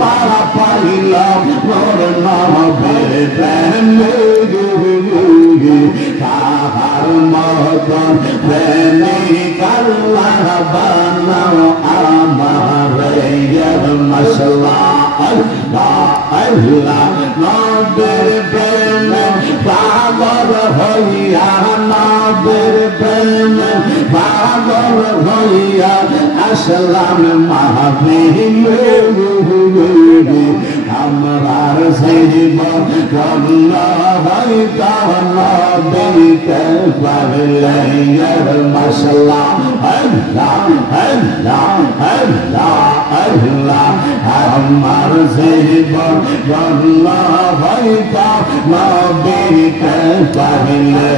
পাড়া পাইলাম মোর নবের প্রেমে তাহার মতন প্রেমিক আল্লাহ বানাও আমার মশলা আল্লাহ আল্লাহ নবের প্রেমে পাগল হইয়া নবের প্রেমে পাগল হইয়া আসলাম মাহফিলে আমরার জীবন হইতা নবীকে পাগলে মশলা আল্লাহ আল্লাহ আল্লাহ আল্লাহ আমার জীবন হইতা নবীকে পাগলে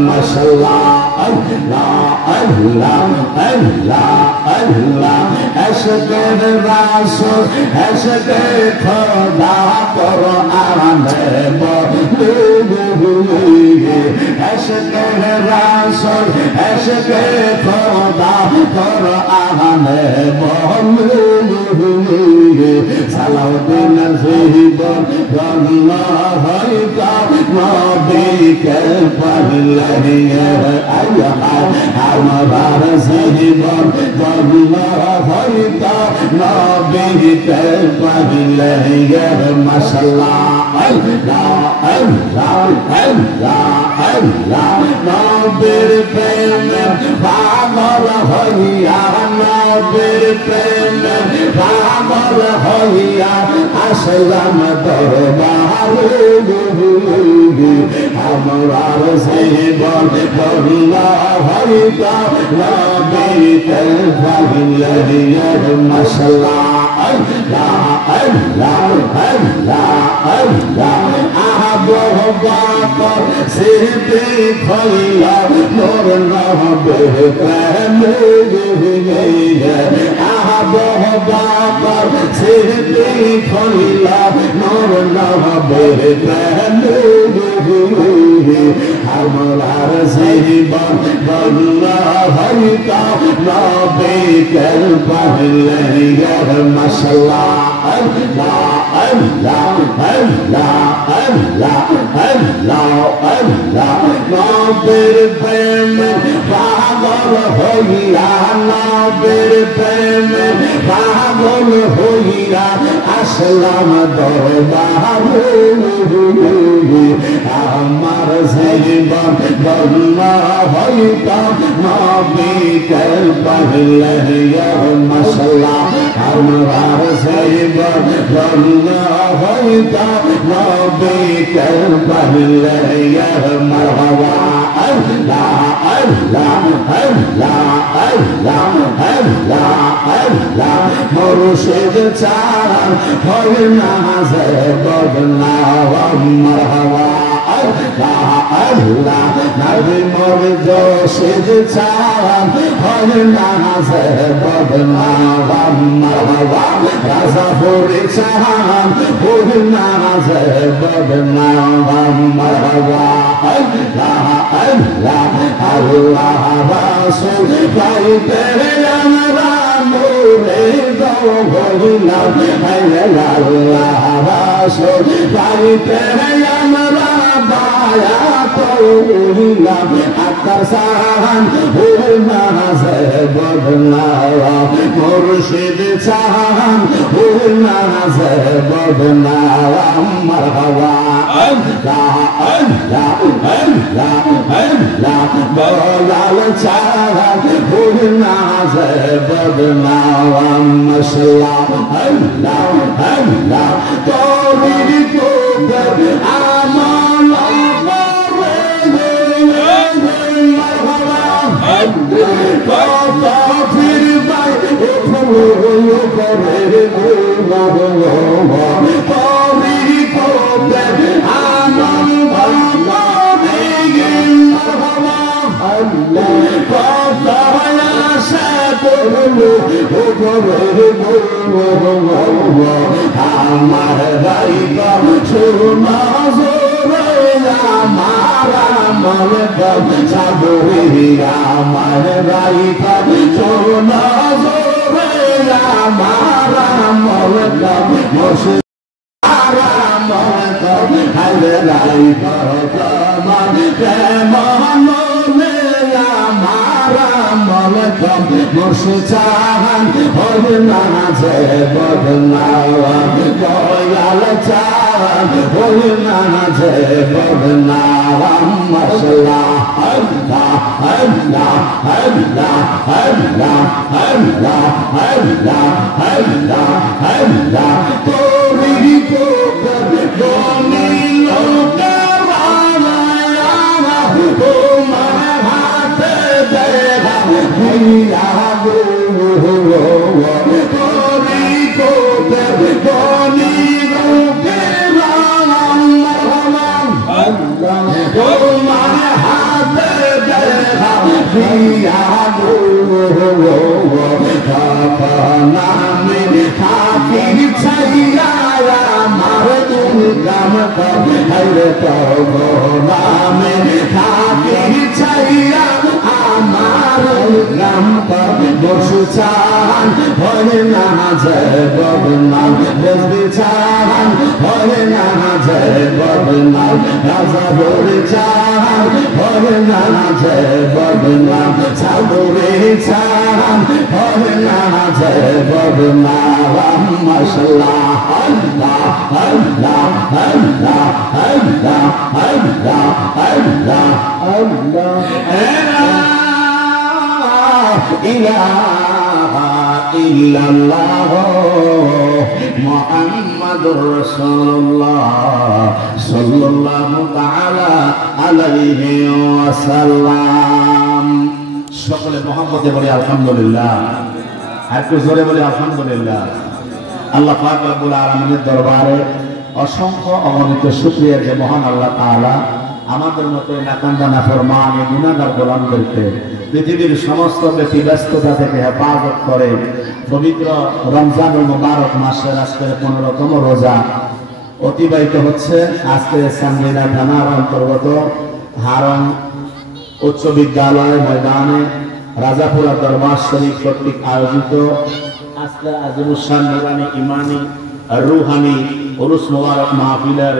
মশলা আল্লাহ আল্লাহ আল্লাহ আল্লাহ এশকের রাসূল এশকে খোদা কোরআনে বলে এশকের রাসূল এশকে খোদা কোরআনে বলে সালাউদ্দিন জীবন হইতা নবীকে পাগলে আমার জীবন হইতা নবীকে পাগলে মশলা আল্লাহ আল্লাহ আল্লাহ আল্লাহ নবীর প্রেমে পাগল হইয়া নবীর প্রেমে পাগল হইয়া আসলাম দরবারে আমরার জীবন হইতা নবীকে পাগলে মশলা আল্লাহ আল্লাহ আল্লাহ আল্লাহ আবু বকর সিদ্দিক হইয়া মোর নবের প্রেমে আবু বকর সিদ্দিক হইয়া মোর নবের প্রেমে আমরার জীবন হইতা নবীকে পাগলে মশলা আল্লাহ আল্লাহ আল্লাহ আল্লাহ আল্লাহ আল্লাহ নবীর প্রেমে পাগল হইয়া নবীর প্রেমে পাগল হইয়া আসলাম দরবারে আমার জীবন হইতা নবীকে পাগলে মশলা আমার জীবন হইতা নবীকে পাগলে মারহাবা আল্লাহ আল্লাহ আল্লাহ আল্লাহ আল্লাহ আল্লাহ মুর্শিদ চান হয় না যে বদনাম মারহাবা আল্লাহ আল্লাহ নবী মুর্শিদ চান হয় না যে বদনাম মারহাবা রাজা ফুরি চান হয় না যে বদনাম মারহাবা আল্লাহ আল্লাহ আল্লাহ রাসূল পাইতে আমরা নূরে দৌড়িলাম আল্লাহ রাসূল পাইতে আমরা বায়াত করিলাম আকার সাহান হুনা যে বদনাম মুর্শিদ চান হুনা যে বদনাম মারহাবা আল্লাহ আল্লাহ আল্লাহ আল্লাহ বলাল চান হুনা যে বদনাম মশলা আল্লাহ আল্লাহ তোরি তো আমল আমার রাইবা সুরমা জোরে আমার মনে কম সাবরি আমার রাইবা সুরমা জোরে মারা মল মুর্শিদ মুর্শিদান হরিনা যে বদনাওয়া দয়াল চান হরিনা যে বদনাওয়া মশলা আল্লাহ আল্লাহ আল্লাহ আল্লাহ আল্লাহ আল্লাহ আল্লাহ আল্লাহ তোরি কো গনি লোকারা তোমার হাতে দেখা হিয়া গো তোরি কো গনি লোকারা আল্লাহ তোমার হাতে দেখা হিয়া গো নামে থাকি ছাইয়া আমার কাম করে তো নামে থাকি ছাইয়া আমার কাম করে বসুচান হরে না জয় বদনাম বেচান হরে না জয় বদনাম রাজা বলে চান হরে না জয় বদনাম সাগরে চান হরে না জয় বদনাম মশলা আল্লাহ আল্লাহ আল্লাহ আল্লাহ আল্লাহ আল্লাহ আল্লাহ ইলাহা ইল্লাল্লাহ মুহাম্মাদুর রাসূলুল্লাহ সাল্লাল্লাহু তাআলা আলাইহি ওয়াসাল্লাম। সকলে মুহাম্মদে বলে আলহামদুলিল্লাহ, আর একটু জোরে বলে আলহামদুলিল্লাহ। আল্লাহ পাক রব্বুল আলামিনের দরবারে অসংখ্য অগণিত শুকরিয়া যে মহান আল্লাহ তাআলা আমাদের মতো নাকান্দা নাফরমান গুনাহগার গোলামদেরকে পৃথিবীর সমস্ত ব্যতিব্যস্ততা থেকে হেফাজত করে পবিত্র রমজানুল মুবারক মাসের আজকের 15তম রোজা অতিবাহিত হচ্ছে। আজকে চান্দিনা থানার অন্তর্গত হারং উচ্চ বিদ্যালয় ময়দানে রাজাপুরা দরবার শরীফ কর্তৃক আয়োজিত আজকে আজিমুসান নুরানি ইমানি রুহানি উরুস মুবারক মাহফিলের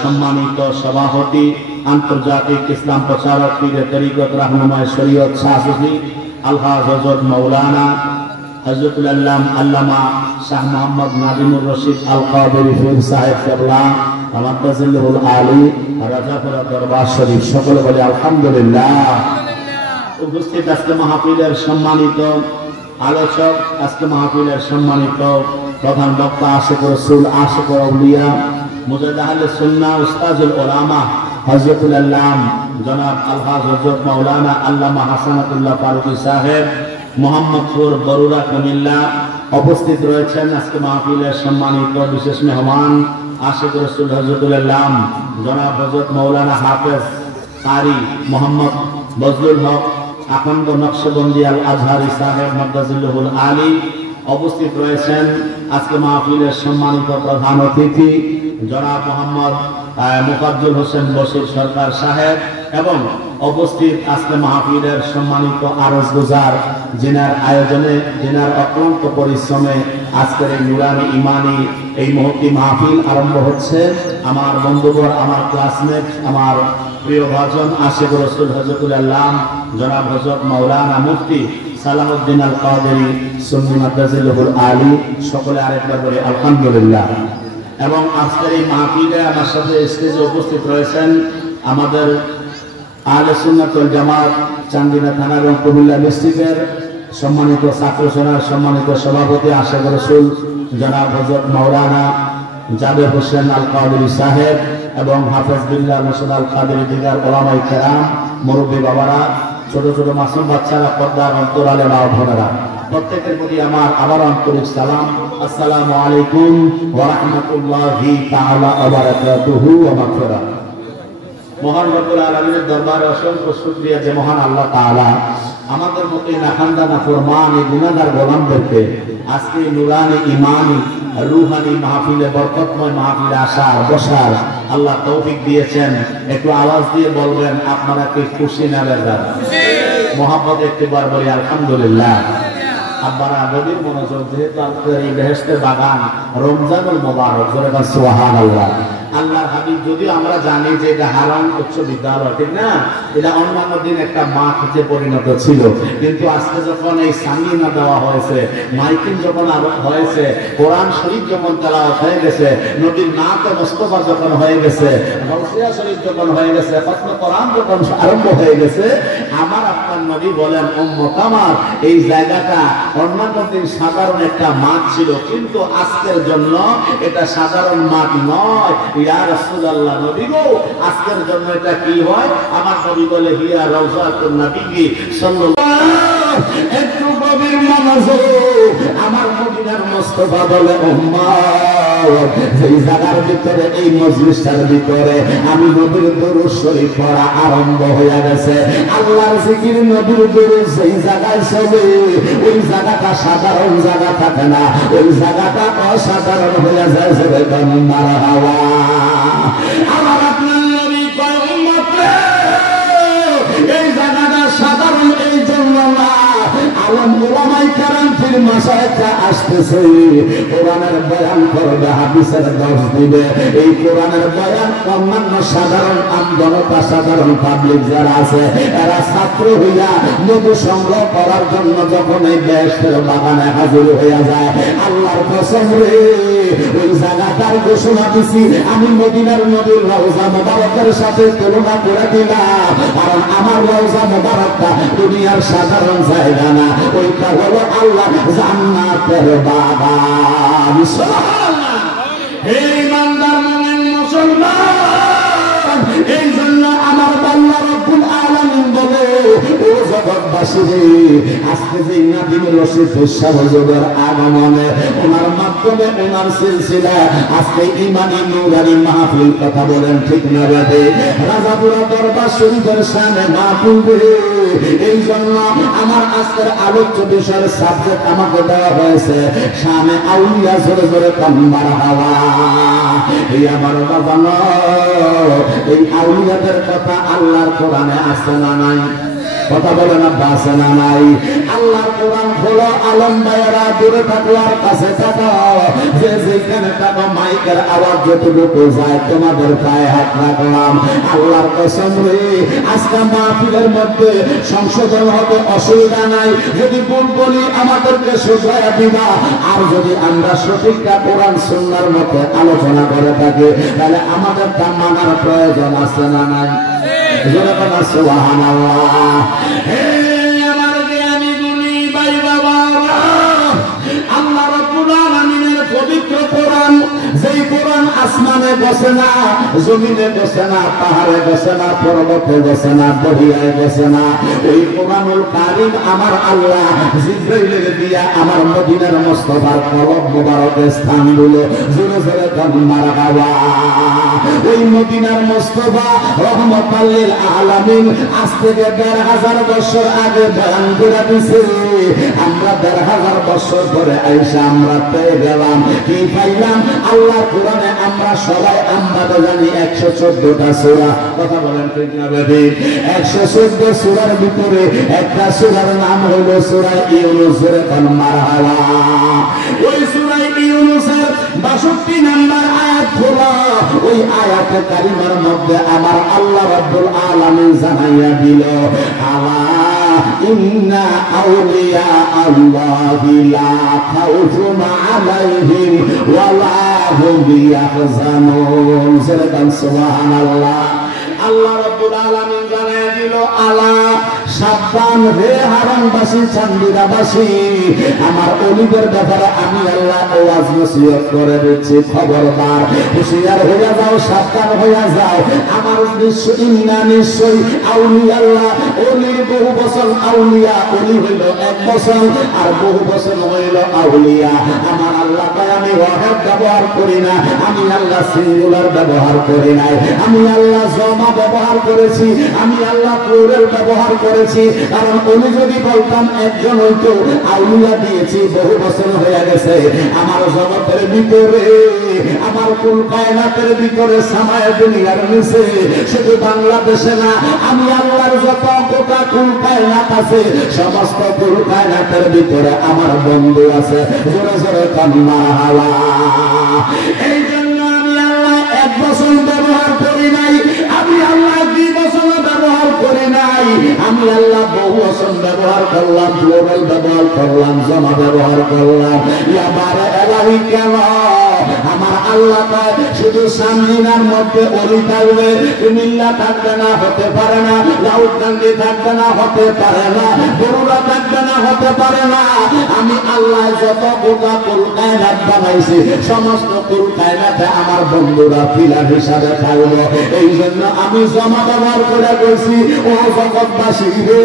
সম্মানিত সভাপতি আন্তর্জাতিক ইসলাম প্রচারক পীরে তরিকত রাহনুমায়ে শরীয়ত শাহসুফি আলহাজ হযরত মাওলানা হযরতুল আল্লাম আল্লামা শাহ মোহাম্মদ নাদিমুর রশিদ আল কাদেরী পীর সাহেব কেবলা আমাদাজিল্লুল আলী রাজাপুরা দরবার শরীফ। সকলে বলে আলহামদুলিল্লাহ। উপস্থিত আজকে মাহফিলের সম্মানিত আলোচক, আজকে মাহফিলের সম্মানিত প্রধান বক্তা আশিক রাসূল আশিক আউলিয়া মুজাহিদ আহলে সুন্নাহ উস্তাজুল উলামা হযরতুল আল্লাম জনাব আলহাজ হযরত মাওলানা আল্লামা হাসানাতুল্লাহ ফারুকী সাহেব মোহাম্মদপুর বরুড়া কুমিল্লা উপস্থিত রয়েছেন। আজকে মাহফিলের সম্মানিত বিশেষ মেহমান আশিক রাসূল হযরতুল আল্লাম জনাব হযরত মাওলানা হাফেজ কারি মোহাম্মদ বজলুল হক আখন্দ নকশবন্দি আল আজহারি সাহেব মাদাজিল্লুল আলী উপস্থিত রয়েছেন। আজকে মাহফিলের সম্মানিত প্রধান অতিথি জনাব মোহাম্মদ মুফাজ্জল হোসেন বশির সরকার সাহেব এবং উপস্থিত আজকে মাহফিলের সম্মানিত আরজ গুজার যিনার আয়োজনে যিনার অক্লান্ত পরিশ্রমে আজকের এই নুরানি ইমানি এই মহতি মাহফিল আরম্ভ হচ্ছে। আমার বন্ধুবর, আমার ক্লাসমেট, আমার প্রিয় ভাজন আশিক রাসূল হযরতুল আল্লাম জনাব হযরত মাওলানা মুফতি সালাউদ্দিন আল কাদেরী সুন্নি মাদ্রাসাতুল আলী, সকলে আরেকবার বলে আলহামদুলিল্লাহ। এবং আজকের এই মাহফিলে আমার সাথে স্টেজে উপস্থিত রয়েছেন আমাদের আহলে সুন্নাত ওয়াল জামাত চান্দিনা থানা এবং কুমিল্লা ডিস্ট্রিক্টের সম্মানিত ছাত্র সেনার সম্মানিত সভাপতি আশিক রাসূল জনাব হযরত মাওলানা জাবের হোসেন আল কাদেরী সাহেব এবং হাফেজ বিল্লাহ হোসেন আল কাদেরী দিগার ওলামায়ে কেরাম, মুরব্বী বাবারা, ছোট ছোট মাসুম বাচ্চারা, পর্দার অন্তরালে মা বোনেরা, প্রত্যেকের প্রতি আমার আবার আন্তরিক সালাম। আসসালামু আলাইকুম ওয়া রাহমাতুল্লাহি তাআলা ওয়া বারাকাতুহু ওয়া মাগফিরাহ। মহান রব্বুল আলামিনের দরবারে অসংখ্য শুকরিয়া যে মহান আল্লাহ তাআলা আমাদের মতো নাখান্দা নাফরমান গুনাহগার গোলামদেরকে আজকে নুরানি ইমানি রুহানি মাহফিলে বরকতময় মাহফিলে আসার বসার আল্লাহ তৌফিক দিয়েছেন। একটু আওয়াজ দিয়ে বলবেন আপনারা কি খুশি না বেজার? মহব্বত একটিবার বলি আলহামদুলিল্লাহ। আব্বারা নবীর মনোযোগ যেহেতু আপনাদের এই বেহেশতের বাগান রমজানুল মুবারক, জোরে বলেন সুবহানাল্লাহ। আল্লাহর হাবিব, যদিও আমরা জানি যে এটা হারাম উচ্চ বিদ্যালয়, ঠিক না, এটা অন্যান্য দিন একটা মাঠে পরিণত ছিল, কিন্তু আজকে যখন এই সামিনা দেওয়া হয়েছে, মাইকিং যখন হয়েছে, কোরআন শরীফ যখন তেলাওয়াত হয়ে গেছে, নবীর নাতে মুস্তাফা যখন হয়ে গেছে, গাউসিয়া শরীফ যখন হয়ে গেছে, খতম কোরআন যখন আরম্ভ হয়ে গেছে, আমার আপনার নবী বলেন, উম্মত আমার, এই জায়গাটা অন্যান্য দিন সাধারণ একটা মাঠ ছিল, কিন্তু আজকের জন্য এটা সাধারণ মাঠ নয়। ইয়া রাসূলুল্লাহ, নবী গো, আজকের জন্য এটা কি হয়? আমার নবী বলে, হিয়া রাউজাতুন নবী সাল্লাল্লাহু। একটু গভীর মনোযোগ, আমার মদিনার মুস্তাফা বলে, উম্মত, এই জায়গার ভিতরে, এই মজলিসটার ভিতরে আমি নবীর দরুদ শরীফ পড়া আরম্ভ হয়ে গেছে। আল্লাহর জিকির, নবীর দরুদ সেই জায়গায় চলে, ওই জায়গাটা সাধারণ জায়গা থাকে না, ওই জায়গাটা অসাধারণ হয়ে যায়। মারহাবা। আমার আপনার নবী কয়, উম্মত রে, এই জায়গাটা সাধারণ এই জন্য না, আলম উলামায়ে কেরাম ফির মাসায়েখরা আসতেছে, কোরআনের বয়ান করবে, হাদিসের দর্শ দিবে। এই কোরআনের বয়ান অন্যান্য সাধারণ আমজনতা, সাধারণ পাবলিক যারা আছে, এরা ছাত্র হইয়া মধু সংগ্রহ করার জন্য যখন এই বেহেশতের বাগানে হাজির হইয়া যায়, আল্লাহর কসম রে, ওই জায়গাটার ঘোষণা দিছি আমি মদিনার নবীর রওজা মুবারকের সাথে তুলনা করে দিলাম, কারণ আমার রওজা মুবারকটা দুনিয়ার সাধারণ জায়গা না, ওইটা হলো আল্লাহ জান্নাতের বাগান। সুবহানাল্লাহ। হে ইমানদার মুমিন মুসলমান, এই জন্য আমার আল্লাহ রাব্বুল আলামিন বলে, ও জগৎবাসী রে, আজকে যে নবী রশিদ শাহজুবের আগমনে, ওনার মাধ্যমে, ওনার সিলসিলা আজকে ঈমানী নূরানী মাহফিল, কথা বলেন ঠিক না বেঠে, রাজাপুরা দরবার শরীফের সামনে মাহফিল রে। এই জন্য আমার আজকের আলোচ্য বিষয়ের সাবজেক্ট আমাকে দেওয়া হয়েছে শানে আউলিয়া। জোরে জোরে কাম্বার হাওয়া। এই আমার বাবা, এই আউলিয়াদের কথা আল্লাহর কোরআনে আছে না নাই? কথা বলে না, বাসে না নাই? আল্লাহর কোরআন হলো, আলম ভাইয়েরা দূরে থাকো আর কাছে থাকো, যে যেখানে থাকো মাইকের আওয়াজ যতটুকু যায় তোমাদের গায়ে হাত রাখলাম। আল্লাহর কসম রে, আজকে মাহফিলের মধ্যে সংশোধন হবে, অসুবিধা নাই, যদি ভুল বলি আমাদেরকে শুধরাইয়া দিবা। আর যদি আমরা সঠিকটা কোরআন সুন্নাহর মধ্যে আলোচনা করে থাকি, তাহলে আমাদের তা মানার প্রয়োজন আছে না নাই? সুবহানাল্লাহ। হে আমার জ্ঞানী গুণী ভাই বাবারা, আল্লাহ রাব্বুল আলামিনের পবিত্র কোরআন, যেই কোরআন আসমানে বসে না, জমিনে বসে না, পাহাড়ে বসে না, পর্বতে বসে না, দরিয়ায় বসে না, ওই কোরআনুল কারীম আমার আল্লাহ জিবরাইলের দিয়া আমার মদিনার মুস্তাফার কলব মুবারকে স্থান দিল। জোরে জোরে মারহাবা। ওই মদিনার মুস্তাফা রহমাতুল লিল আলামিন আজ থেকে ১৫০০ বছর আগে বয়ান করে দিয়েছে। আমরা ১৫০০ বছর পরে আইসা আমরা পেয়ে গেলাম, কি পাইলাম? আল্লাহর কোরআনে আমরা সবাই আমরা জানি ১১৪টা সূরা। কথা বলেন ঠিক না বেবি? ১১৪ সূরার ভিতরে একটা সূরার নাম হলো সূরা ইউনূস। মারহাবা। ওই সূরা ইউনূসের ৬২ নম্বর আয়াত হলো, ওই আয়াতে কারিমার মধ্যে আমার আল্লাহ রাব্বুল আলামিন জানাইয়া দিল, আলা ইন্না আউলিয়া আল্লাহি লা খাউফুন আলাইহিম ওয়া লা হুম ইয়াহজানুন। সুবহানাল্লাহ। আল্লাহ রাব্বুল আলামিন জানাইয়া দিল, আলা সাবধান হে হারামবাসী, চান্দিরাবাসী, আমার ওলিদের ব্যাপারে আমি আল্লাহ ওয়াজ নসিহত করে দিচ্ছি, খবরদার হুঁশিয়ার হইয়া যাও, সাবধান হইয়া যাও। আমার নিশ্চয়ই আউলিয়া আল্লাহ, ওলির বহু বছর আউলিয়া, ওলি হইল ১ বছর, আর বহু বছর হইল আউলিয়া। আমার আল্লাহ কয়, আমি ওয়াহেদ ব্যবহার করি না, আমি আল্লাহ সিঙ্গুলার ব্যবহার করি নাই, আমি আল্লাহ জমা ব্যবহার করেছি, আমি আল্লাহ প্লুরাল ব্যবহার করেছি। করেছি, কারণ উনি যদি বলতাম একজন হইতো আউলিয়া দিয়েছি বহু বছর হয়ে গেছে। আমার জগতের ভিতরে, আমার কুল কায়নাতের ভিতরে, সামায় দুনিয়ার নিচে, শুধু বাংলাদেশে না, আমি আল্লাহর যত গোটা কুল কায়নাত আছে, সমস্ত কুল কায়নাতের ভিতরে আমার বন্ধু আছে। জোরে জোরে কান্না হাওয়া। এই জন্য আমি আল্লাহ এক বছর ব্যবহার করি নাই, আমি আল্লাহ 2 বছর ব্যবহার করি নাই, আমি আল্লাহ বহু বছর ব্যবহার করলাম, প্লুরাল ব্যবহার করলাম, জমা ব্যবহার করলাম। ইয়াবারে এলাহি কেন? আমার আল্লাহ কয় শুধু সামদিনার মধ্যে অলি থাকবে, কুমিল্লা থাকবে না, হতে পারে না, রাউতকান্দি থাকবে না, হতে পারে না, বরুড়া থাকবে না, হতে পারে না। আমি আল্লাহ যত গোটা কুল কায়নাত বানাইছি, সমস্ত কুল কায়নাতে আমার বন্ধুরা ফিলার হিসাবে থাকবে। এই জন্য আমি জমা ব্যবহার করে বলছি, ও জগৎবাসী রে,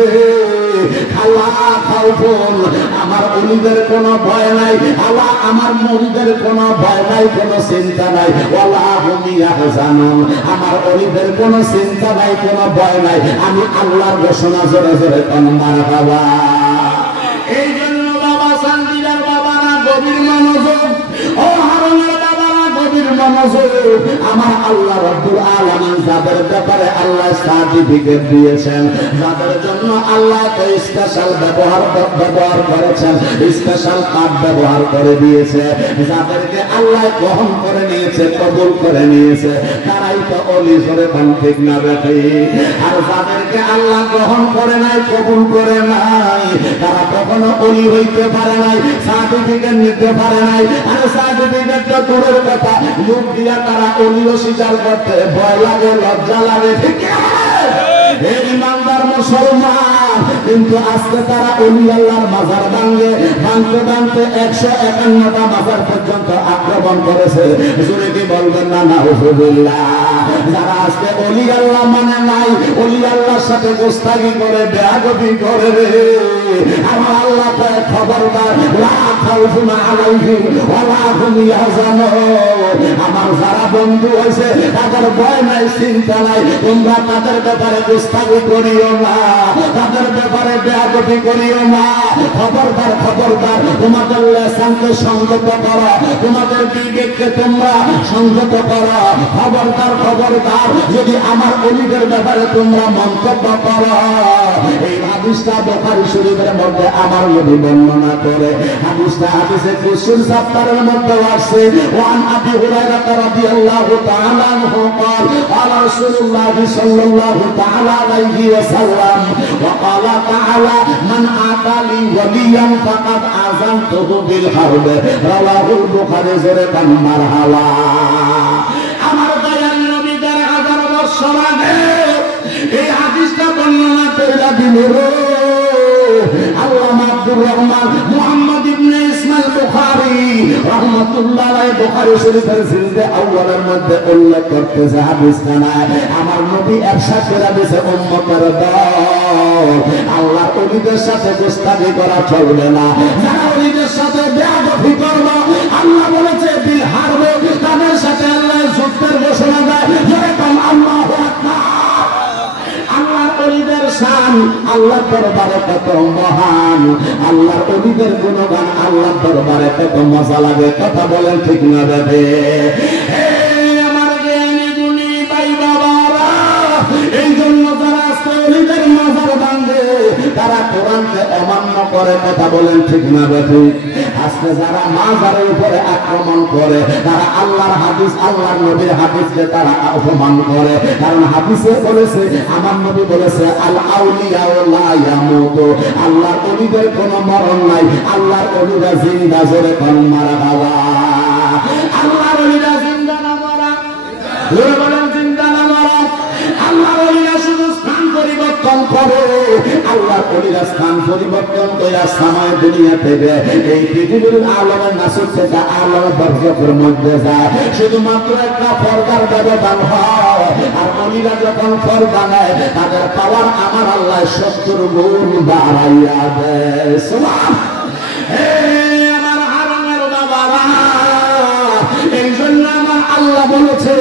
খালা খাউফুন, আমার অলিদের কোনো ভয় নাই, আল্লাহ আমার মুরিদের কোনো ভয় নাই, কোনো চিন্তা নাই, ওয়ালা হুম ইয়াহজানুন, আমার অলিদের কোনো চিন্তা নাই, কোনো ভয় নাই। আমি আল্লাহর ঘোষণা জোরে জোরে কোন মারহাবা। এই জন্য বাবা সান্দিদার বাবারা গভীর মনোযোগ, ও হারুনের বাবারা গভীর মনোযোগ। আমার আল্লাহ রাব্বুল আলামিন যাদের ব্যাপারে আল্লাহ সার্টিফিকেট দিয়েছেন, যাদের জন্য আল্লাহ তো স্পেশাল ব্যবহার করেছেন, স্পেশাল কার্ড ব্যবহার করে দিয়েছে, যাদেরকে আল্লাহ গ্রহণ করে নিয়েছে, কবুল করে নিয়েছে, তারাই তো অলি। জোরে কোন ঠিক না বেঠি? আর যাদেরকে আল্লাহ গ্রহণ করে নাই, কবুল করে নাই, তারা কখনো অলি হইতে পারে নাই, সার্টিফিকেট নিতে পারে নাই। আর সার্টিফিকেটটা দূরের কথা, মুখ দিয়া তারা অলিও স্বীকার করতে ভয় লাগে, লজ্জা লাগে। ঠিক এই ইমানদার মুসলমান, কিন্তু আজকে তারা অলি আল্লাহর মাজার ভাঙতে 151টা মাজার পর্যন্ত আক্রমণ করেছে। জোরে কি বলবেন না নাউজুবিল্লাহ? যারা আজকে অলি আল্লাহ মানে নাই, অলি আল্লাহর সাথে গোস্তাগি করে, বেয়াদবি করে রে, আমার আল্লাহ কয় খবরদার, লা খাউফুন আলাইহিম ওয়ালা হুম ইয়াহজানুন। আমার যারা বন্ধু হয়েছে তাদের ভয় নাই, চিন্তা নাই, তোমরা তাদের ব্যাপারে গোস্তাগি করিও না, তাদের ব্যাপারে বেয়াদবি করিও না। খবরদার খবরদার, তোমাদের লেসানকে সংযত করো, তোমাদের বিবেককে তোমরা সংযত করো। খবরদার খবরদার, যদি আমার অলিদের ব্যাপারে তোমরা মন্তব্য করো। এই হাদিসটা বুখারী শরীফের মধ্যে আমার নবী বর্ণনা করে, হাদিসটা হাদিসে কুদসির চাপ্টারের মধ্যে আছে। ওয়ান আবি হুরায়রা রাদিয়াল্লাহু তাআলা আনহু قال قال رسول الله صلى الله تعالى عليه وسلم وقال تعالى من عادى لي وليا فقد آذنته بالحرب رواه البخاري। জোরে কান মারহাবা। আমার দয়াল নবী 1000 বছর আগে এই হাদিসটা বর্ণনা কইরা দিলেন। আল্লামা আব্দুর রহমান মুহাম্মদ ইবনে ইসমাইল বুখারী রাহমাতুল্লাহ আলাইহি বুখারী শরীফের জিলদে আউয়ালের মধ্যে উল্লেখ করতেছে হাদিসখানায় আমার নবী ইরশাদ করে দিয়েছে, উম্মতের দল, আল্লাহর ওলিদের সাথে গোস্তাগি করা চলবে না। যারা ওলিদের সাথে বেয়াদবি করবে, আল্লাহ বলেছে বিল হারবে, তাদের সাথে আল্লাহ যুদ্ধের ঘোষণা দেয়। যেরকম আল্লাহু আকবার। আল্লাহর ওলিদের শান আল্লাহর দরবারে কত মহান, আল্লাহর ওলিদের গুণগান আল্লাহর দরবারে কত মজা লাগে। কথা বলেন ঠিক না দাদে? আমার জ্ঞানী গুণী ভাই বাবারা, এই জন্য যারা আজকে ওলিদের মাজার ভাঙে, তারা কোরআনকে অমান্য করে। কথা বলেন ঠিক না দাদে? আজকে যারা মাজারের উপরে আক্রমণ করে, তারা আল্লাহর হাদিস, আল্লাহর নবীর হাদিসকে তারা অপমান করে। কারণ হাদিসে বলেছে, আমার নবী বলেছে, আল আউলিয়া লা ইয়ামুতু, আল্লাহর ওলিদের কোনো মরণ নাই, আল্লাহর ওলিরা জিন্দা। জোরে কোন মারহাবা। আল্লাহর ওলিরা জিন্দা না মরা? জোরে বলেন জিন্দা না মরা? আল্লাহর ওলিরা শুধু স্থান পরিবর্তন করে, আল্লাহর ওলিরা স্থান পরিবর্তন করে সামায় দুনিয়া থেকে এই পৃথিবীর আলমের নাসুর থেকে আলমের বরজখের মধ্যে যায়। শুধুমাত্র একটা পর্দার ব্যবধান হয়। আর ওলিরা যখন পর্দা নেয়, তাদের পাওয়ার আমার আল্লাহ 70 গুণ বাড়াইয়া দেয়। আমার হারুনের বাবারা, এই জন্য আমার আল্লাহ বলেছে,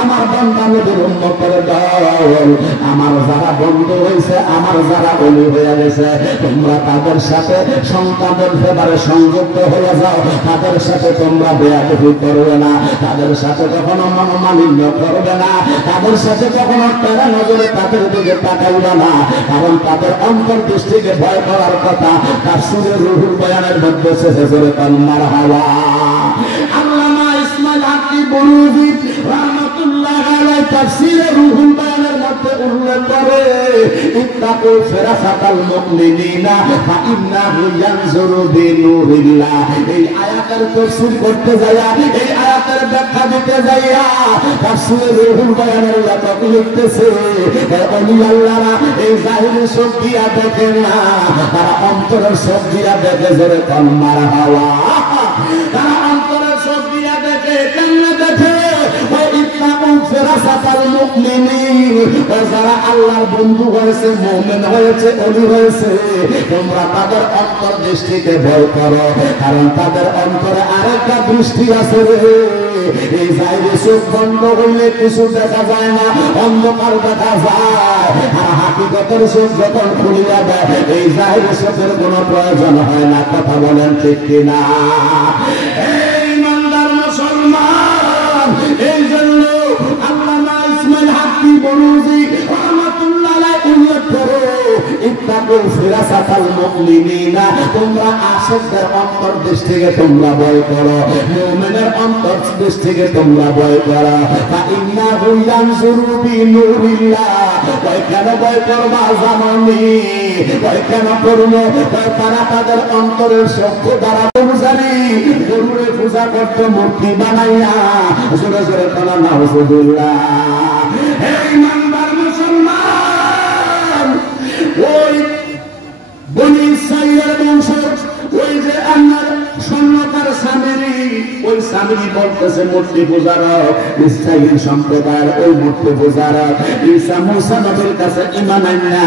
আমার বান্দা নবীর উম্মতের দল, আমার যারা বন্ধু হয়েছে, আমার যারা ওলি হয়ে গেছে, তোমরা তাদের সাথে সন্তানের ব্যাপারে সংযুক্ত হয়ে যাও, তাদের সাথে তোমরা বেয়াদবি করবে না, তাদের সাথে কখনো মনোমালিন্য করবে না, তাদের সাথে কখনো টেরা নজরে তাদের দিকে তাকাইবে না, কারণ তাদের অন্তর্দৃষ্টিকে ভয় করার কথা তাফসীরে রুহুল বয়ানের মধ্যে শেষে কন্যার হাওয়া। আল্লামা ইসমাইল হাক্কি বুরুজি রাহমাতুল্লাহ আলাইহি তাফসীরে রুহুল বয়ানের মধ্যে উল্লেখ করে, ইত্তাকু ফিরাসাতাল মুমিনিনা ফা ইন্নাহু ইয়ানজুরু বিনুরিল্লাহ। এই আয়াতের তাফসীর করতে যাইয়া, এই আয়াতের ব্যাখ্যা দিতে যাইয়া তাফসীরে রুহুল বয়ানের লেখক লিখতেছে, ওলি আল্লাহরা এই জাহিরি চোখ দিয়া দেখে না, তারা অন্তরের চোখ দিয়া দেখে, জোরে কন্যার হাওয়া। তারা অন্তরের চোখ দিয়া দেখে, কেমনে দেখে? যারা আল্লাহর বন্ধু হয়েছে, মুমিন হয়েছে, ওলি হয়েছে, তোমরা তাদের অন্তর্দৃষ্টিকে ভয় করো, কারণ তাদের অন্তরে আরেকটা দৃষ্টি আছে রে। এই জায়গায় চোখ বন্ধ হইলে কিছু দেখা যায় না, অন্ধকার দেখা যায়, আর হাকিকতের চোখ যখন খুলিয়া দেয়, এই জায়গায় চোখের কোনো প্রয়োজন হয় না। কথা বলেন ঠিক কিনা? এই ইমানদার মুসলমান, এই জন্য আল্লামা ইসমাইল হাক্কি বুরুজি রাহমাতুল্লাহ আলাইহি উল্লেখ করে, ইত্তাকু ফিরাসাতাল মুমিনিনা, তোমরা আশিকদের অন্তর্দৃষ্টিকে তোমরা ভয় করো, মুমিনের অন্তর্দৃষ্টিকে তোমরা ভয় করো। ফা ইন্নাহু ইয়ানজুরু বিনুরিল্লাহ। ভয় কেন ভয় করবা জানোনি? ভয় কেন করবো? তারা তাদের অন্তরের শক্তি দ্বারা পূজারি গরুরে পূজা করতে মূর্তি বানাইয়া, জোরে জোরে বলা নাউজুবিল্লাহ। এই ইমানদার মুসলমান, ওই বনি ইসরাঈলের বংশ, ওই যে আল্লাহর স্বর্ণকার সামিরি, ওই সামিরি বলতেছে মূর্তি পূজারক, ইসরাঈল সম্প্রদায়ের ওই মূর্তি পূজারক ঈসা মুসা নবীর কাছে ঈমান আননা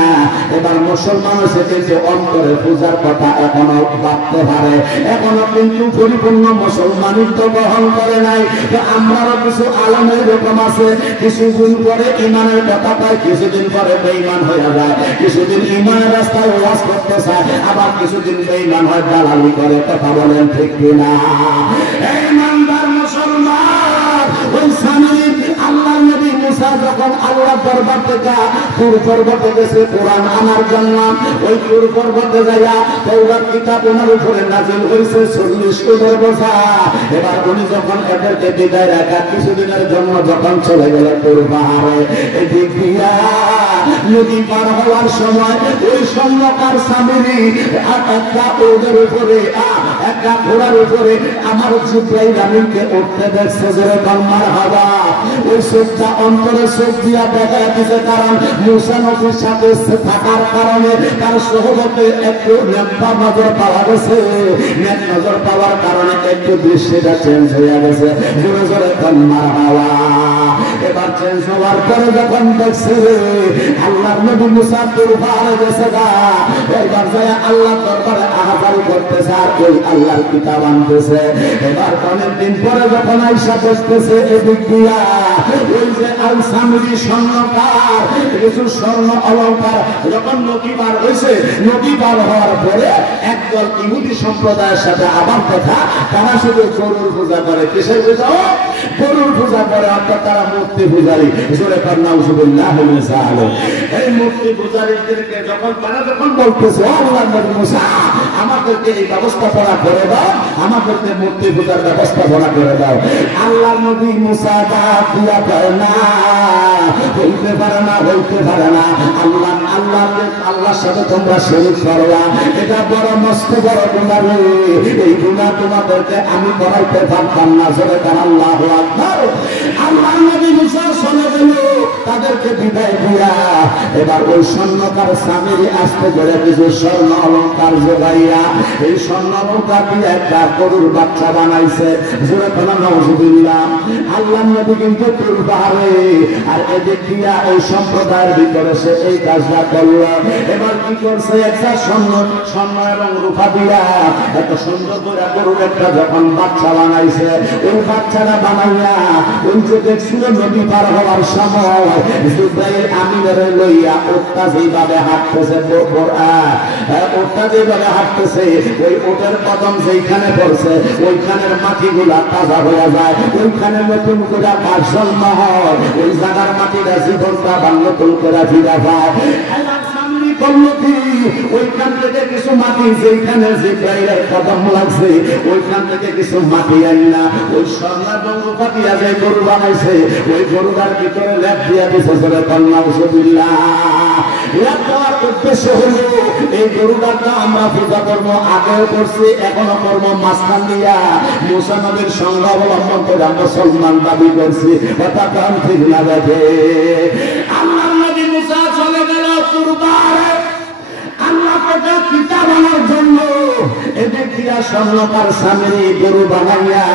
এবার মুসলমান হয়েছে, যে অন্তরে পূজার কথা এখনো ভাবতে পারে, এখনো কিন্তু পরিপূর্ণ মুসলমানিত্ব গ্রহণ করে নাই। তো আমরাও কিছু আলেমের এরকম আছে, কিছুদিন পরে ঈমানের কথা পায়, কিছুদিন পরে বেঈমান হয়ে যায়, কিছুদিন ঈমানের রাস্তায় ওয়াজ করতে চায়, আবার কিছুদিন বেঈমান হয়, দালালি করে। কথা বলেন ঠিক কিনা? এই ইমানদার মুসলমান, ওই সামিরি আল্লাহর নবী মুসা যখন আল্লাহর দরবার থেকে তুর পর্বতে গেছে কোরআন আনার জন্য, ওই তুর পর্বতে যাইয়া তাওরাত কিতাব ওনার উপরে নাযিল হয়েছে 40 কোটের বোঝা। এবার উনি যখন এদেরকে বিদায় রাখা কিছুদিনের জন্য যখন চলে গেল তুর পাহাড়ে, এদিক দিয়া নদী পার হওয়ার সময় ওই স্বর্ণকার সামিরি একটা ওদের উপরে, একটা ঘোড়ার উপরে আমার জিবরাইল আমিনকে উঠতে দেখছে, জোরে কন্যার হাওয়া। ওই চোখটা অন্তরে চোখ দিয়া দেখা দিতে, কারণ মুসা নবীর সাথে থাকার কারণে তার সহবতে একটু নেকবার নজর পাওয়া গেছে, নেক নজর পাওয়ার কারণে একটু দৃশ্যটা চেঞ্জ হয়ে গেছে, জোরে জোরে কন্যার হাওয়া। এবার চেঞ্জ হওয়ার পরে যখন দেখছে আল্লাহ নবী মুসা তুর পাহাড়ে গেছে গা, এবার যায় আল্লাহ দরবারে আহাজারি করতেছে, আর ওই আল্লাহর কিতাব আনতেছে। এবার অনেকদিন পরে যখন আইসা বসতেছে, এদিক দিয়া ওই যে আল সামিরি স্বর্ণকার কিছু স্বর্ণ অলঙ্কার যখন নদী পার হয়েছে, নদী পার হওয়ার পরে একদল ইহুদি সম্প্রদায়ের সাথে আবার কথা, তারা শুধু গরুর পূজা করে। কিসের পূজা? গরুর পূজা করে, অর্থাৎ তারা মূর্তি পূজারী। জোরে কন্যা উজুবিল্লাহ। এই মূর্তি পূজারীদেরকে যখন তারা যখন বলতেছে, আল্লাহর নবী মুসা আমাদেরকে এই ব্যবস্থাপনা করে দাও, আমাদেরকে মূর্তি পূজার ব্যবস্থাপনা করে দাও। আল্লাহর নবী মুসা দিয়া পারে না, হইতে পারে না, হইতে পারে না। আল্লাহর সাথে তোমরা শরীক করলা, এটা বড় মস্ত বড় গুনাহ। এই গুনাহ তোমাদেরকে আমি করাইতে পারতাম না। জোরে কার আল্লাহু আকবার। আল্লাহর নবী মুসা চলে গেল, তাদেরকে বিদায় দিয়া এবার ওই স্বর্ণকার সামিরি আসতে করে কিছু স্বর্ণ অলঙ্কার জোগাইয়া এই স্বর্ণ অলঙ্কার দিয়ে একটা গরুর বাচ্চা বানাইছে। জোরে বলেন নাউজুবিল্লাহ। আল্লাহর নবী কিন্তু তুর পাহাড়ে, আর এদিক দিয়া ওই সম্প্রদায়ের ভিতরে সে এই কাজটা করল। এবার কি করছে, একটা স্বর্ণ এবং রূপা দিয়া একটা সুন্দর করে গরুর একটা যখন বাচ্চা বানাইছে, ওই বাচ্চাটা বানাইয়া ওই যে দেখছিল নদী পার হওয়ার সময় জিব্রাইল আমিনের লইয়া উটটা যেভাবে হাঁটতেছে, উটটা যেভাবে হাঁটতেছে, ওই উটের কদম যেখানে পড়ছে ওইখানের মাটিগুলা তাজা হয়ে যায়, ওইখানে নতুন করে গাছ জন্ম হয়, ওই জায়গার মাটিটা জীবনটা বা নতুন করে ফিরে যায়। ওইখান থেকে কিছু মাটি যেখানে জিব্রাইলের কদম লাগছে ওইখান থেকে কিছু মাটি আইনা ওই স্বর্ণার গরু পাতিয়া যে গরু বানাইছে ওই গরুটার ভিতরে লেপ দিয়া দিছে জোরে কন্যা উজুবিল্লাহ। লেপ দেওয়ার উদ্দেশ্য হলো এই গরুটাকে আমরা পূজা করবো, আগেও করছি এখনো করবো, মাঝখান দিয়া মুসা নবীর সঙ্গ অবলম্বন করে আমরা মুসলমান দাবি করছি, কথা কাম ঠিক না দেখে। আল্লাহ নবী মুসা চলে গেল কুরবানে আল্লাহ তাকে পিতা বানার জন্য এদের দিয়া স্বর্ণকার স্বামী গরু বানাইয়া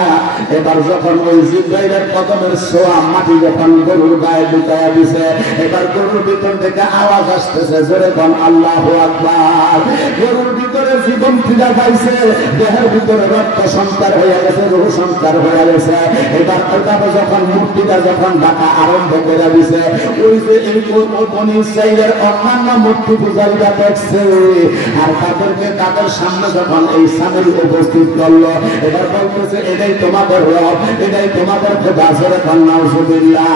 এবার যখন ওই জিব্রাইলের কদমের ছোঁয়া মাটি যখন গরুর গায়ে ঢুকাইয়া দিছে, এবার গরুর ভিতর থেকে আওয়াজ আসতেছে জোরে কোন আল্লাহু আকবার। গরুর ভিতরে জীবন ফিরে পাইছে, দেহের ভিতরে রক্ত সঞ্চার হয়ে গেছে, রূহ সঞ্চার হয়ে গেছে। এবার ওইভাবে যখন মূর্তিটা যখন ডাকা আরম্ভ করে দিছে, ওই যে এই বনী ইসরাইলের অন্যান্য মূর্তি পূজারীরা দেখছে আর তাদেরকে তাদের সামনে যখন এই স্বামী উপস্থিত করলো, এবার বলতেছে এটাই তোমাদের রব, এটাই তোমাদের খোদা, জোরে কন্যা উজুবিল্লাহ।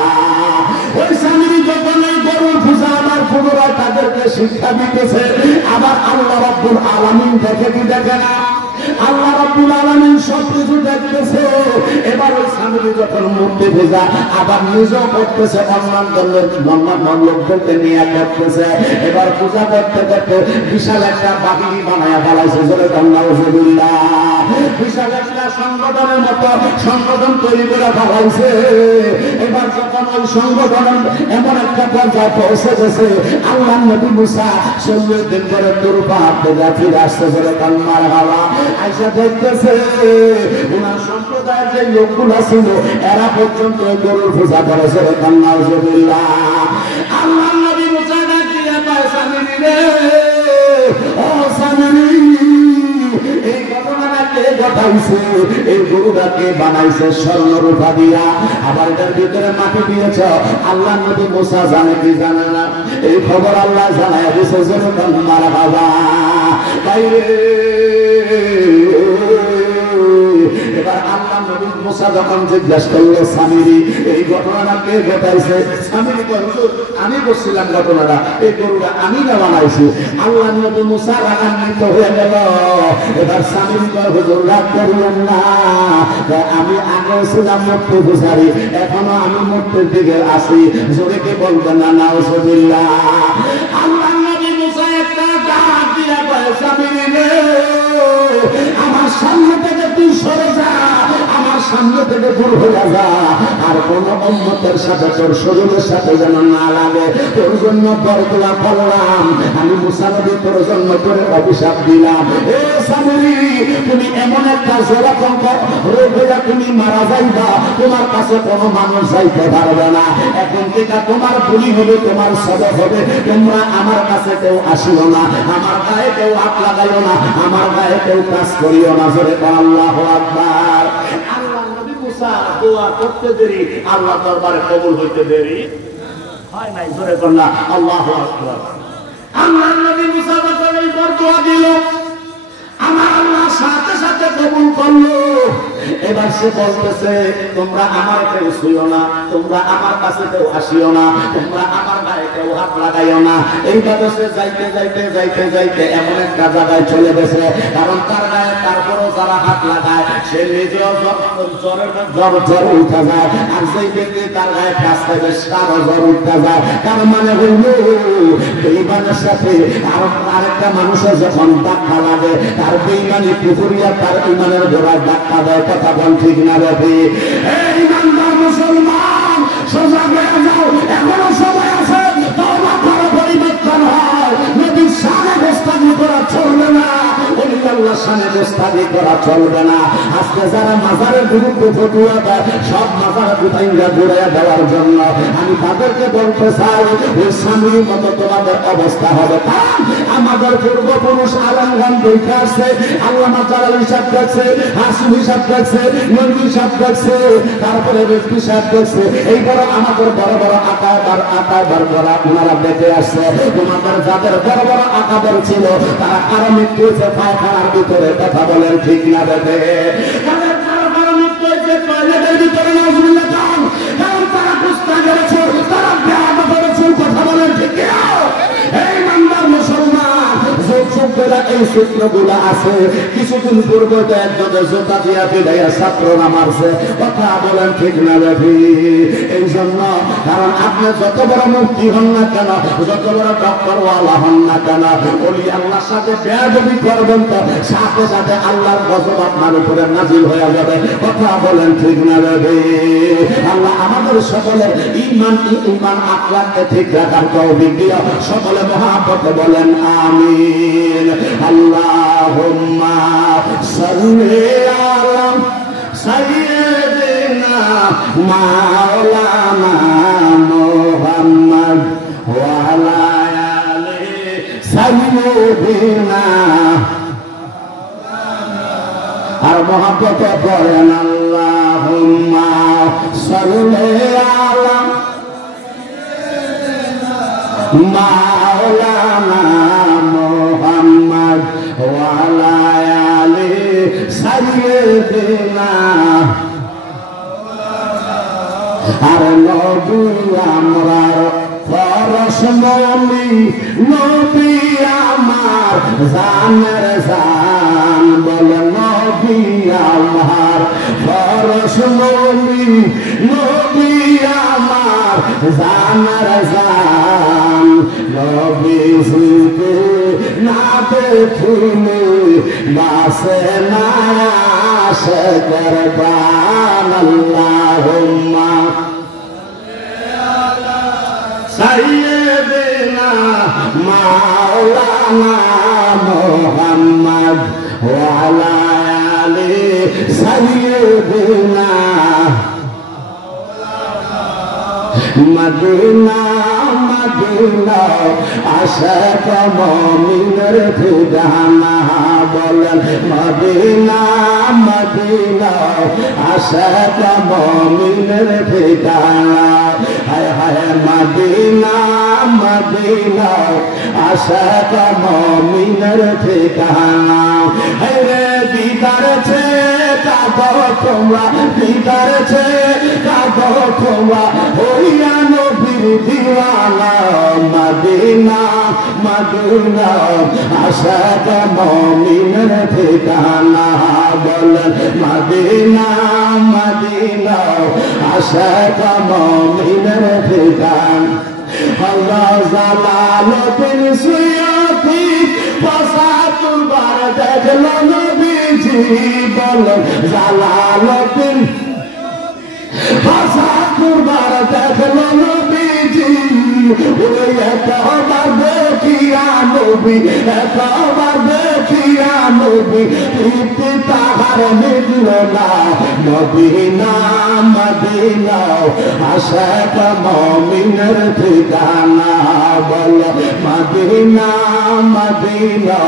ওই স্বামী যখন এই গরুর পূজা আবার পুনরায় তাদেরকে শিক্ষা দিতেছে, আবার আল্লাহ রাব্বুল আলামিন দেখে কি দেখে না, আল্লাহ রাব্বুল আলামিন সবকিছু দেখতেছে। এবার ওই স্বামী যখন মূর্তি পূজা আবার নিজেও করতেছে, অন্যান্য লোকদেরকে নিয়ে করতেছে। এবার পূজা করতে করতে বিশাল একটা বাহিনী বানায়া ফেলাইছে, জোরে কন্যা উজুবিল্লাহ। বিশাল একটা সংগঠনের মতো সংগঠন তৈরি করে ফেলাইছে। এবার যখন ওই সংগঠন এমন একটা পর্যায়ে পৌঁছে গেছে, আল্লাহ নবী মুসা 40 দিন করে তুরপাহাড় থেকে ফিরে আসতে জোরে কন্যার হাওয়া আইসা দেখতেছে ওনার সম্প্রদায়ের যে লোকগুলা ছিল এরা পর্যন্ত গরুর পূজা করেছে, কন্যা উজুবিল্লাহ। আল্লাহ নবী মুসা ডাক দিয়া কয় সামিরি রে, ও সামিরি, এই ঘটনাটা কে ঘটাইছে? এই গরুটাকে বানাইছে স্বর্ণ রূপা দিয়া, আবার এটার ভিতরে মাটি দিয়েছ। আল্লাহ নবী মুসা জানে কি জানে না, এই খবর আল্লাহ জানায় দিয়েছে, জোরে কন্যার বাবা। এবার আল্লাহ নবী মুসা যখন জিজ্ঞাসা করলো সামিরি এই ঘটনাটা কে ঘটাইছে, সামিরি কয় হুজুর আমি বলছিলাম ঘটনাটা, এই গরুটা আমি না বানাইছি। আল্লাহ নবী মুসা রাগান্বিত হয়ে গেল। এবার সামিরি কয় হুজুর রাগ করিলেন না, আমি আগেও ছিলাম মূর্তি পূজারি, এখনো আমি মূর্তির দিকে আসি, জোরে কে বলবেন না নাউজুবিল্লাহ। আল্লাহ নবী মুসা একটা ডাক দিয়া কয় সামিরি রে, আমার সামনে থেকে তুই সরে যা, আমার সামনে থেকে দূর হয়ে যা, আর কোন উম্মতের সাথে তোর শরীরের সাথে যেন না লাগে। তোর জন্য বরদোয়া করলাম, আমি মুসা নবী তোর জন্য তোর অভিশাপ দিলাম। এ সামিরি, তুমি এমন একটা জলাতঙ্ক রোগ হইয়া তুমি মারা যাইবা, তোমার কাছে কোনো মানুষ যাইতে পারবে না। এখন থেকে তোমার বলি হবে, তোমার সদর হবে, তোমরা আমার কাছে কেউ আসিও না, আমার গায়ে কেউ হাত লাগাইও না, আমার গায়ে কেউ কাজ করিও না, জোরে আল্লাহু আকবার। আল্লাহ নবী মুসা দোয়া করতে দেরি, আল্লাহ দরবারে কবুল হইতে দেরি হয় নাই, জোরে আল্লাহ আল্লাহু আকবার। আল্লাহ নবী মুসা যখন এই দোয়া দিল, আমার আল্লাহ সাথে সাথে কবুল করলো। এবার সে বলতেছে তোমরা আমার কেউ ছুঁয়ো না, তোমরা আমার কাছে কেউ আসিও না, তোমরা আমার গায়ে কেউ হাত লাগাইও না। এইভাবে সে যাইতে যাইতে যাইতে যাইতে এমন একটা জায়গায় চলে গেছে, কারণ তার গায়ে তারপরও যারা হাত লাগায় সে নিজেও জ্বর উঠা যায়, আর সেই ব্যক্তি তার গায়ে কাজ থাকে তারও জ্বর উঠা যায়। তার মানে হইল বেঈমানের সাথে আরেকটা মানুষের যখন ধাক্কা লাগে, তার বেঈমানি পুকুরিয়া তার ইমানের গোড়ায় ধাক্কা দেয়, কথা বল ঠিক না রে? ইমানদার মুসলমান সজাগ হয়ে যাও, এখনো সময় আছে, তওবা করো, পরিবর্তন হয়। নবীর শানে গোস্তানি করা চলবে না, আল্লাহর সামনে গোস্তাদি করা চলবে না। আজকে যারা মাজারের বিরুদ্ধে ফতুয়া দেয়, সব মাজার দুটাইঙ্গা ঘুরাইয়া দেওয়ার জন্য আমি তাদেরকে বলতে চাই, ওই স্বামীর মতো তোমাদের অবস্থা হবে। আমাদের পূর্বপুরুষ আলমগান দেখে আসছে, আল্লামা জালালী সাহেব দেখছে, হাসিমি সাহেব দেখছে, নবী সাহেব দেখছে, তারপরে রেজভী সাহেব দেখছে। এই বড় আমাদের বড় বড় আকাবার করা ওনারা দেখে আসছে। তোমাদের যাদের বড় বড় আকাবার ছিল, তারা কারো মৃত্যু হয়েছে পায়খানার ভিতরে, কথা বলেন ঠিক না দেবে? তাদের কারো মৃত্যু হয়েছে টয়লেটের ভিতরে, নাউজুবিল্লাহ কারণ তারা কুস্তা করেছে, তারা ব্যায়াম করেছে, কথা বলেন ঠিক না? এই নাম্বার মুসলমান এই সূত্রগুলো আছে। কিছুদিন পূর্বে তো একজনের জোতা দিয়া ফিরাইয়া ছাত্ররা মারছে, কথা বলেন ঠিক না রে? এই জন্য কারণ আপনি যত বড় মুফতি হন না কেন, যত বড় ডক্টর ওয়ালা হন না কেন, ওলি আল্লাহর সাথে বেয়াদবি করবেন তো সাথে সাথে আল্লাহর গজব আপনার উপরে নাজিল হয়ে যাবে, কথা বলেন ঠিক না রে? আল্লাহ আমাদের সকলের ঈমান আখলাককে ঠিক রাখার তৌফিক দিও। সকলে মহব্বতে বলেন আমিন। আল্লাহুম্মা সাল্লি আলা সাইয়্যিদিনা মাওলানা মুহাম্মদ ওয়া আলা আলি সাইয়্যিদিনা। আর মহব্বতে পড়েন আল্লাহুম্মা সাল্লি আলা মাওলানা মুহাম্মদ ওয়া আলা আলি সাইয়্যিদিনা। আর নবী আমরার পরশমণি, নবী আমার জানের জান, বলে নবী আমার পরশমণি, নবী আমার জানের জান। নবী জিতে না দেখিলে বাসে না আশিকের প্রাণ। আল্লাহুম্মা সাইয়্যিদিনা মাওলানা মুহাম্মদ ওয়া আলা আলি সাইয়্যিদিনা। মদিনা মদিনা আশিক মুমিনের ঠিকানা, বলেন মদিনা মদিনা আশিক মুমিনের ঠিকানা। হায় হায় মদিনা মদিনা আশিক মুমিনের ঠিকানা। হে দিদার ছে কাঁদো তোমরা, দিদার ছে কাঁদো তোমরা, হইয়া নবীর দিওয়ানা। মদিনা মদিনা আশিক মুমিনের ঠিকানা, বলেন মদিনা মদিনা আশিক মুমিনের ঠিকানা। আল্লাহ জালালুদ্দিন সুয়ুতি ফাসাতুল বার দেখলো নবীজি, বলেন জালালুদ্দিন ফাসাতুল বার দেখলো নবীজি। একবার দেখিয়া নবী, একবার দেখিয়া নবী, তৃপ্তি তাহার মিটল না। মদিনা মদিনা আশিক মুমিনের ঠিকানা, বল মদিনা মদিনা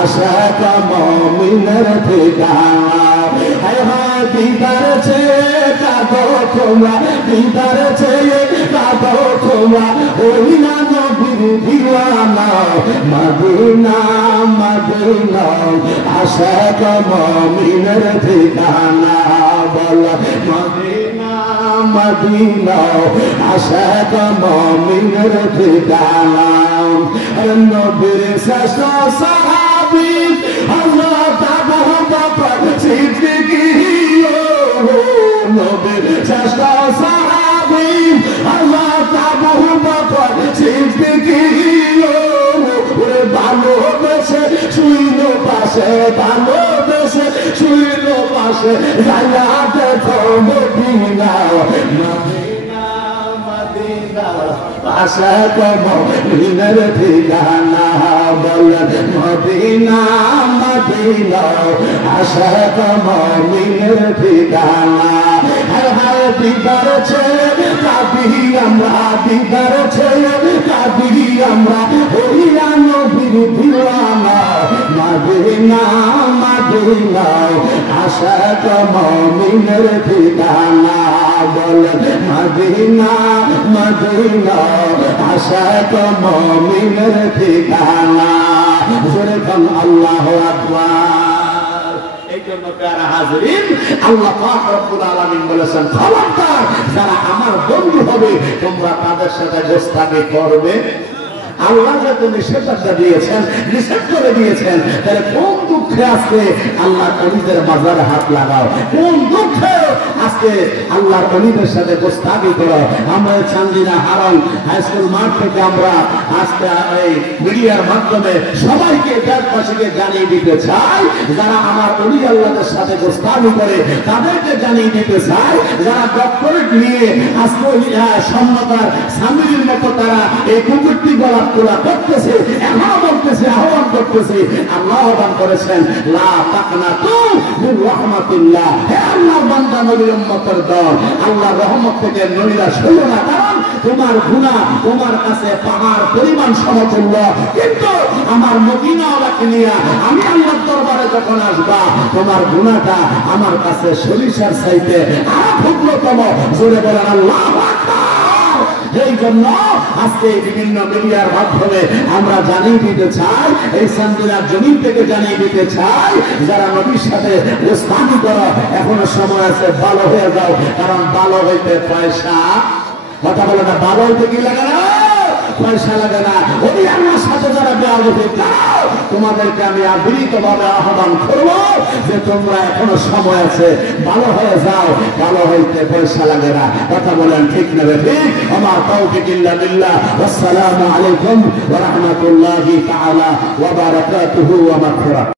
আশিক মুমিনের ঠিকানা। হায় হায় দিদার ছে কাঁদো তোমরা, দিদার ছে কাঁদো তোমরা, ওই না নবীর দিওয়ানা। মদিনা মদিনা আশিক মুমিনের ঠিকানা, বল মদিনা মদিনা আশিক মুমিনের ঠিকানা। নবীর শ্রেষ্ঠ সাহাবী হযরত আবু বকর সিদ্দিকী, নবীর শ্রেষ্ঠ সাহাবী হযরত আবু বকর সিদ্দিকী। ভালোবেসে শুইল পাশে, ভালোবেসে শুইল পাশে, যাইয়া দেখো মদিনা। মদিনা মদিনা আশাক মুমিনের ঠিকানা বলেন মদিনা মদিনা আশাক মুমিনের ঠিকানা হায় হায় দিদার ছেড়ে কাঁদি আমরা দিদার ছেড়ে কাঁদি আমরা হইয়া নবীর দিওয়ানা মদিনা মদিনা আশাক মুমিনের ঠিকানা বলেন মদিনা মদিনা আশাক মুমিনের ঠিকানা জোরে বল আল্লাহু আকবার। এই জন্য প্যারা হাজরিন আল্লাহ পাক রব্বুল আলামিন বলেছেন খবরদার যারা আমার বন্ধু হবে তোমরা তাদের সাথে গোস্তাকি করবে। আল্লাহ যে নিষেধাজ্ঞা দিয়েছেন নিষেধ করে দিয়েছেন তাহলে কোন দুঃখে আজকে আল্লাহ কলিদের মাজারে হাত লাগাও, কোন দুঃখে আজকে আল্লাহ কলিদের সাথে গোস্তাকি করো। আমরা চান্দিনা হারন হাই স্কুল মাঠ থেকে আমরা আজকে এই মিডিয়ার মাধ্যমে সবাইকে দেশবাসীকে জানিয়ে দিতে চাই যারা আমার অলি আল্লাহদের সাথে গোস্তাকি করে তাদেরকে জানিয়ে দিতে চাই যারা ডক্টরেট নিয়ে আজকে সম্মতার স্বামীর মতো তারা এই কুকুরটি গলা তোলা করতেছে এখনো বলতেছে আহ্বান করতেছে। আল্লাহ আহ্বান করেছেন লা তাকনাতু মির রাহমাতিল্লাহ, হে আল্লাহর বান্দা নবীর উম্মতের দল আল্লাহর রহমত থেকে নিরাশ হইও না, কারণ তোমার গুনাহ তোমার কাছে পাহাড় পরিমাণ সমতুল্য, কিন্তু আমার মদিনাওয়ালাকে নিয়ে আমি আল্লাহর দরবারে যখন আসবা তোমার গুনাহটা আমার কাছে সরিষার চাইতে আরো ক্ষুদ্রতম। জোরে বলেন আল্লাহু আকবার। এই জন্য আজকে বিভিন্ন মিডিয়ার মাধ্যমে আমরা জানিয়ে দিতে চাই, এই চান্দিনার জমিন থেকে জানিয়ে দিতে চাই যারা নবীর সাথে গোস্তাকি করো এখনো সময় আছে, ভালো হয়ে যাও, কারণ ভালো হইতে পয়সা কথা বলে না, ভালো হইতে কি লাগে না পয়সা লাগে না। ওই আমার সাথে যারা বেয়াদবি করো তোমাদেরকে আমি আবিরিতভাবে আহ্বান করব যে তোমরা এখনো সময় আছে, ভালো হয়ে যাও, ভালো হইতে পয়সা লাগে না। কথা বলেন ঠিক না ঠিক? আমার তাওফীক ইল্লা বিল্লাহ। আসসালামু আলাইকুম ওয়া রাহমাতুল্লাহি তাআলা ওয়া বারাকাতুহু ওয়া মাগফিরাতুহু।